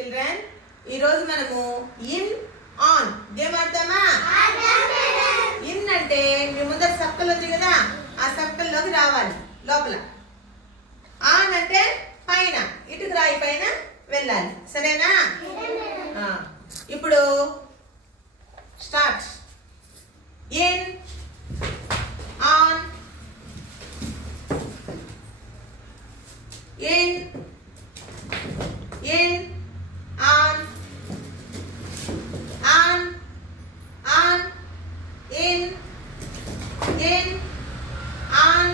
Children ఈ రోజు మనము ఇన్ ఆన్ గేమ్ ఆడతామా? ఇన్ అంటే మీ ముందర సర్కిల్ ఉంది కదా, ఆ సర్కిల్ లోకి రావాలి లోపల. ఆన్ అంటే పైన ఇటుకు రాయి పైన వెళ్ళాలి, సరేనా? ఇప్పుడు start. In on in on in on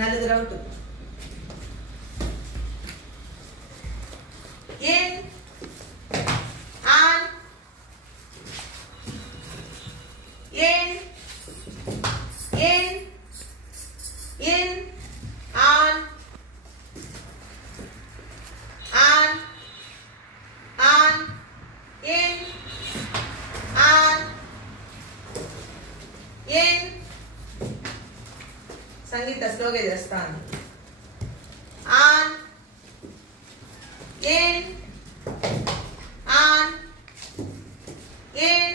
నలుగురు out. in on in on in on in సంగీత స్లోగా చేస్తాను. on in on in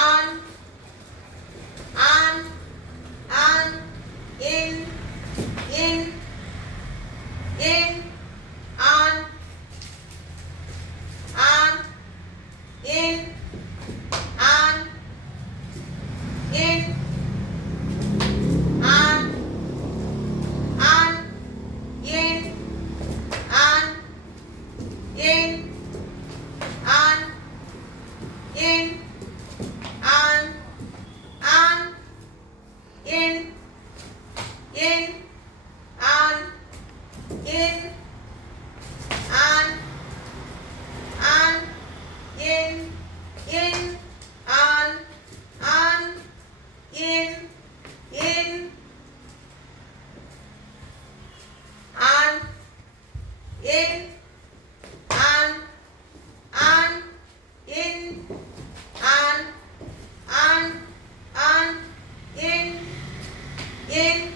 on in on in on in on in on in on in on in on in in